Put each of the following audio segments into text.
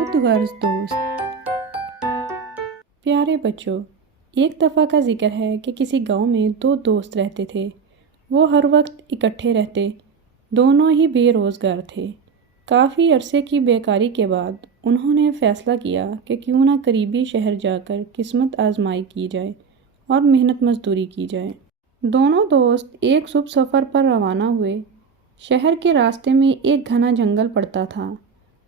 خود غرض دوست۔ پیارے بچوں، ایک دفعہ کا ذکر ہے کہ کسی گاؤں میں دو دوست رہتے تھے۔ وہ ہر وقت اکٹھے رہتے، دونوں ہی بے روزگار تھے۔ کافی عرصے کی بیکاری کے بعد انہوں نے فیصلہ کیا کہ کیوں نہ قریبی شہر جا کر قسمت آزمائی کی جائے اور محنت مزدوری کی جائے۔ دونوں دوست ایک صبح سفر پر روانہ ہوئے۔ شہر کے راستے میں ایک گھنا جنگل پڑتا تھا۔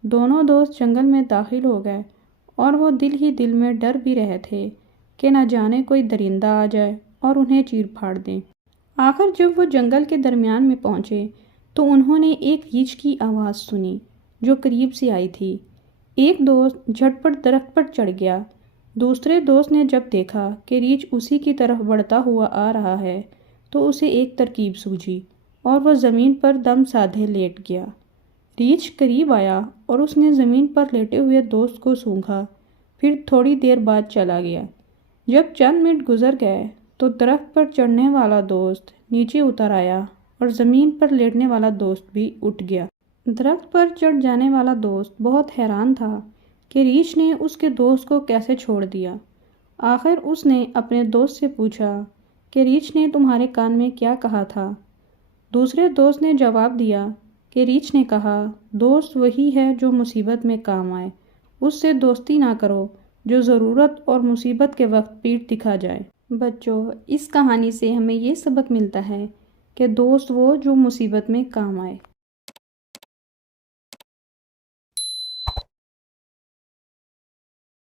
دونوں دوست جنگل میں داخل ہو گئے اور وہ دل ہی دل میں ڈر بھی رہے تھے کہ نہ جانے کوئی درندہ آ جائے اور انہیں چیر پھاڑ دے۔ آخر جب وہ جنگل کے درمیان میں پہنچے تو انہوں نے ایک ریچھ کی آواز سنی جو قریب سے آئی تھی۔ ایک دوست جھٹ پٹ درخت پر چڑھ گیا۔ دوسرے دوست نے جب دیکھا کہ ریچھ اسی کی طرف بڑھتا ہوا آ رہا ہے تو اسے ایک ترکیب سوجھی اور وہ زمین پر دم سادھے لیٹ گیا۔ ریچھ قریب آیا اور اس نے زمین پر لیٹے ہوئے دوست کو سونگھا، پھر تھوڑی دیر بعد چلا گیا۔ جب چند منٹ گزر گئے تو درخت پر چڑھنے والا دوست نیچے اتر آیا اور زمین پر لیٹنے والا دوست بھی اٹھ گیا۔ درخت پر چڑھ جانے والا دوست بہت حیران تھا کہ ریچھ نے اس کے دوست کو کیسے چھوڑ دیا۔ آخر اس نے اپنے دوست سے پوچھا کہ ریچھ نے تمہارے کان میں کیا کہا تھا؟ دوسرے دوست نے جواب دیا کہ ریچھ نے کہا، دوست وہی ہے جو مصیبت میں کام آئے، اس سے دوستی نہ کرو جو ضرورت اور مصیبت کے وقت پیٹھ دکھا جائے۔ بچوں، اس کہانی سے ہمیں یہ سبق ملتا ہے کہ دوست وہ جو مصیبت میں کام آئے۔